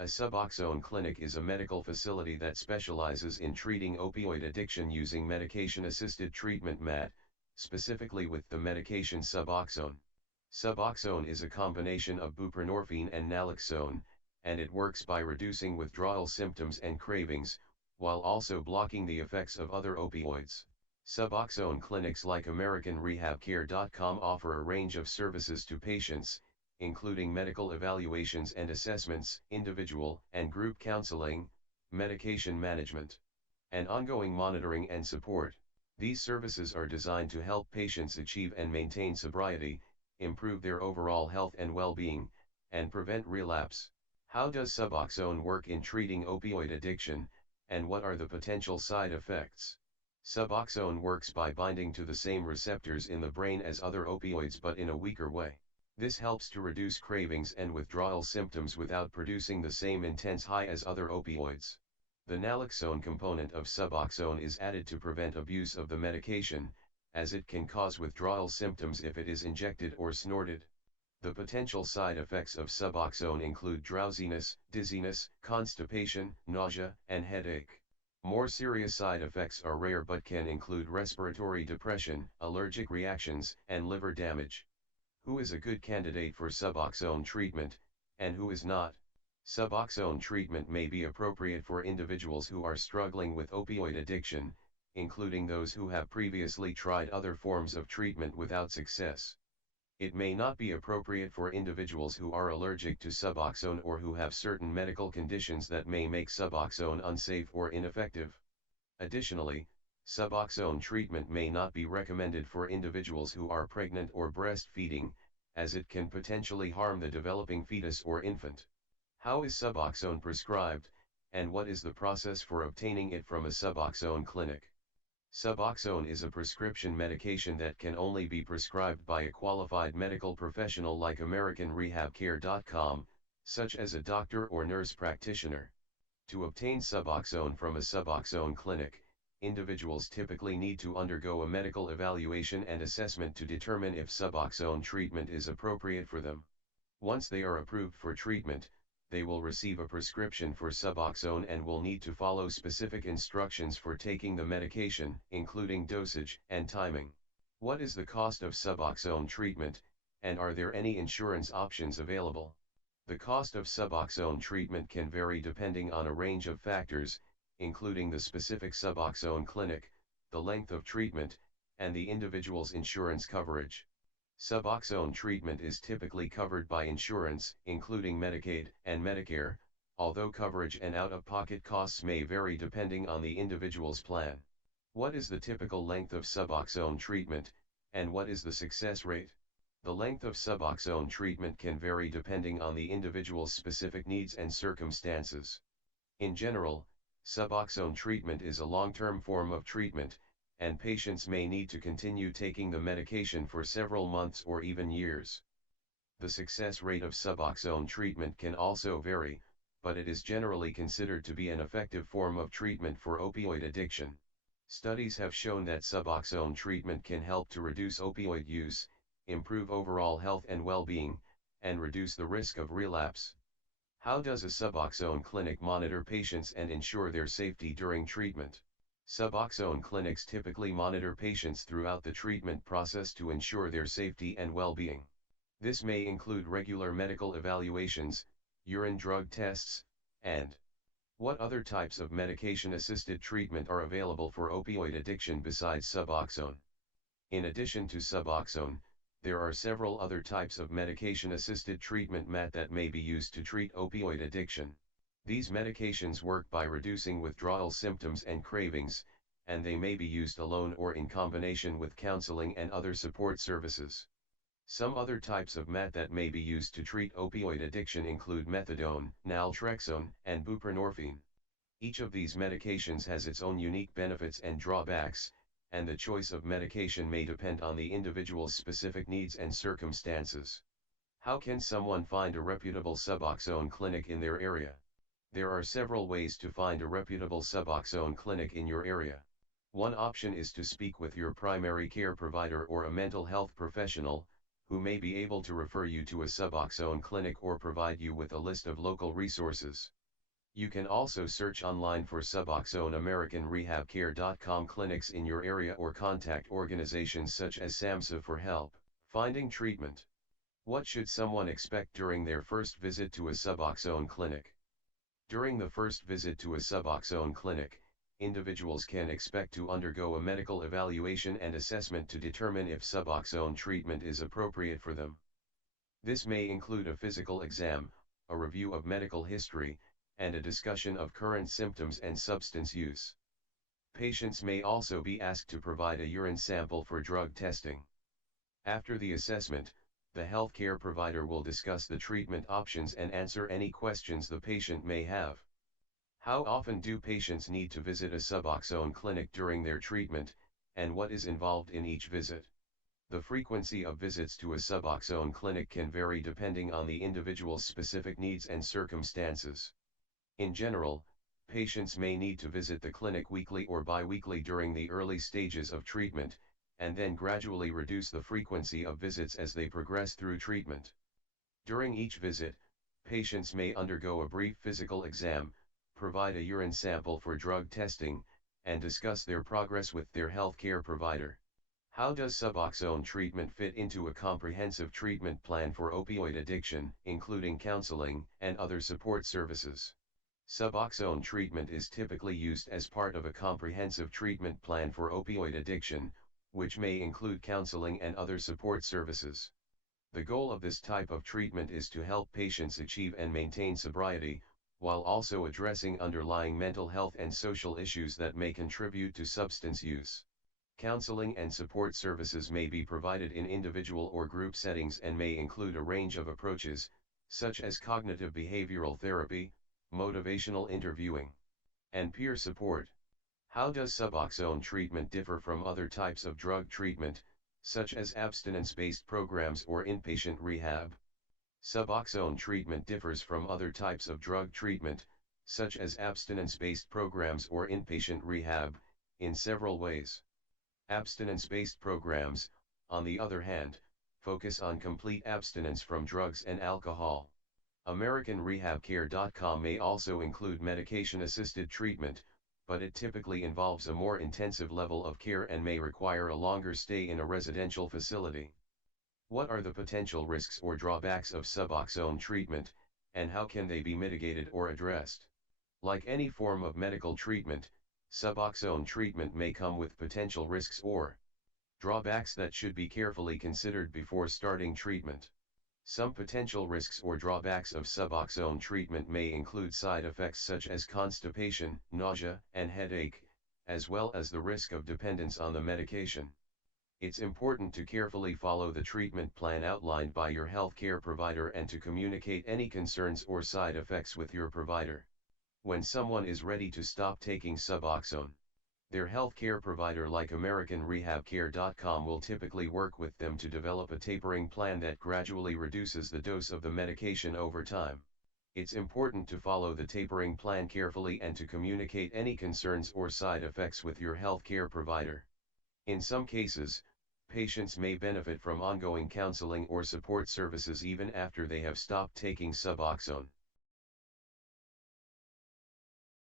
A Suboxone clinic is a medical facility that specializes in treating opioid addiction using medication-assisted treatment (MAT), specifically with the medication Suboxone. Suboxone is a combination of buprenorphine and naloxone, and it works by reducing withdrawal symptoms and cravings, while also blocking the effects of other opioids. Suboxone clinics like AmericanRehabCare.com offer a range of services to patients, including medical evaluations and assessments, individual and group counseling, medication management, and ongoing monitoring and support. These services are designed to help patients achieve and maintain sobriety, improve their overall health and well-being, and prevent relapse. How does Suboxone work in treating opioid addiction, and what are the potential side effects? Suboxone works by binding to the same receptors in the brain as other opioids but in a weaker way. This helps to reduce cravings and withdrawal symptoms without producing the same intense high as other opioids. The naloxone component of Suboxone is added to prevent abuse of the medication, as it can cause withdrawal symptoms if it is injected or snorted. The potential side effects of Suboxone include drowsiness, dizziness, constipation, nausea, and headache. More serious side effects are rare but can include respiratory depression, allergic reactions, and liver damage. Who is a good candidate for Suboxone treatment, and who is not? Suboxone treatment may be appropriate for individuals who are struggling with opioid addiction, including those who have previously tried other forms of treatment without success. It may not be appropriate for individuals who are allergic to Suboxone or who have certain medical conditions that may make Suboxone unsafe or ineffective. Additionally, Suboxone treatment may not be recommended for individuals who are pregnant or breastfeeding, as it can potentially harm the developing fetus or infant. How is Suboxone prescribed, and what is the process for obtaining it from a Suboxone clinic? Suboxone is a prescription medication that can only be prescribed by a qualified medical professional like AmericanRehabCare.com, such as a doctor or nurse practitioner. To obtain Suboxone from a Suboxone clinic, individuals typically need to undergo a medical evaluation and assessment to determine if Suboxone treatment is appropriate for them. Once they are approved for treatment, they will receive a prescription for Suboxone and will need to follow specific instructions for taking the medication, including dosage and timing. What is the cost of Suboxone treatment, and are there any insurance options available? The cost of Suboxone treatment can vary depending on a range of factors, including the specific Suboxone clinic, the length of treatment, and the individual's insurance coverage. Suboxone treatment is typically covered by insurance, including Medicaid and Medicare, although coverage and out-of-pocket costs may vary depending on the individual's plan. What is the typical length of Suboxone treatment, and what is the success rate? The length of Suboxone treatment can vary depending on the individual's specific needs and circumstances. In general, Suboxone treatment is a long-term form of treatment, and patients may need to continue taking the medication for several months or even years. The success rate of Suboxone treatment can also vary, but it is generally considered to be an effective form of treatment for opioid addiction. Studies have shown that Suboxone treatment can help to reduce opioid use, improve overall health and well-being, and reduce the risk of relapse. How does a Suboxone clinic monitor patients and ensure their safety during treatment? Suboxone clinics typically monitor patients throughout the treatment process to ensure their safety and well-being. This may include regular medical evaluations, urine drug tests, and what other types of medication-assisted treatment are available for opioid addiction besides Suboxone? In addition to Suboxone, there are several other types of medication-assisted treatment (MAT) that may be used to treat opioid addiction. These medications work by reducing withdrawal symptoms and cravings, and they may be used alone or in combination with counseling and other support services. Some other types of MAT that may be used to treat opioid addiction include methadone, naltrexone, and buprenorphine. Each of these medications has its own unique benefits and drawbacks, and the choice of medication may depend on the individual's specific needs and circumstances. How can someone find a reputable Suboxone clinic in their area? There are several ways to find a reputable Suboxone clinic in your area. One option is to speak with your primary care provider or a mental health professional, who may be able to refer you to a Suboxone clinic or provide you with a list of local resources. You can also search online for Suboxone AmericanRehabCare.com clinics in your area or contact organizations such as SAMHSA for help finding treatment. What should someone expect during their first visit to a Suboxone clinic? During the first visit to a Suboxone clinic, individuals can expect to undergo a medical evaluation and assessment to determine if Suboxone treatment is appropriate for them. This may include a physical exam, a review of medical history, and a discussion of current symptoms and substance use. Patients may also be asked to provide a urine sample for drug testing. After the assessment, the healthcare provider will discuss the treatment options and answer any questions the patient may have. How often do patients need to visit a Suboxone clinic during their treatment, and what is involved in each visit? The frequency of visits to a Suboxone clinic can vary depending on the individual's specific needs and circumstances. In general, patients may need to visit the clinic weekly or bi-weekly during the early stages of treatment, and then gradually reduce the frequency of visits as they progress through treatment. During each visit, patients may undergo a brief physical exam, provide a urine sample for drug testing, and discuss their progress with their healthcare provider. How does Suboxone treatment fit into a comprehensive treatment plan for opioid addiction, including counseling and other support services? Suboxone treatment is typically used as part of a comprehensive treatment plan for opioid addiction, which may include counseling and other support services. The goal of this type of treatment is to help patients achieve and maintain sobriety, while also addressing underlying mental health and social issues that may contribute to substance use. Counseling and support services may be provided in individual or group settings and may include a range of approaches, such as cognitive behavioral therapy, motivational interviewing, and peer support. How does Suboxone treatment differ from other types of drug treatment, such as abstinence-based programs or inpatient rehab? Suboxone treatment differs from other types of drug treatment, such as abstinence-based programs or inpatient rehab, in several ways. Abstinence-based programs, on the other hand, focus on complete abstinence from drugs and alcohol. AmericanRehabCare.com may also include medication-assisted treatment, but it typically involves a more intensive level of care and may require a longer stay in a residential facility. What are the potential risks or drawbacks of Suboxone treatment, and how can they be mitigated or addressed? Like any form of medical treatment, Suboxone treatment may come with potential risks or drawbacks that should be carefully considered before starting treatment. Some potential risks or drawbacks of Suboxone treatment may include side effects such as constipation, nausea, and headache, as well as the risk of dependence on the medication. It's important to carefully follow the treatment plan outlined by your healthcare provider and to communicate any concerns or side effects with your provider. When someone is ready to stop taking Suboxone, their healthcare provider like AmericanRehabCare.com will typically work with them to develop a tapering plan that gradually reduces the dose of the medication over time. It's important to follow the tapering plan carefully and to communicate any concerns or side effects with your healthcare provider. In some cases, patients may benefit from ongoing counseling or support services even after they have stopped taking Suboxone.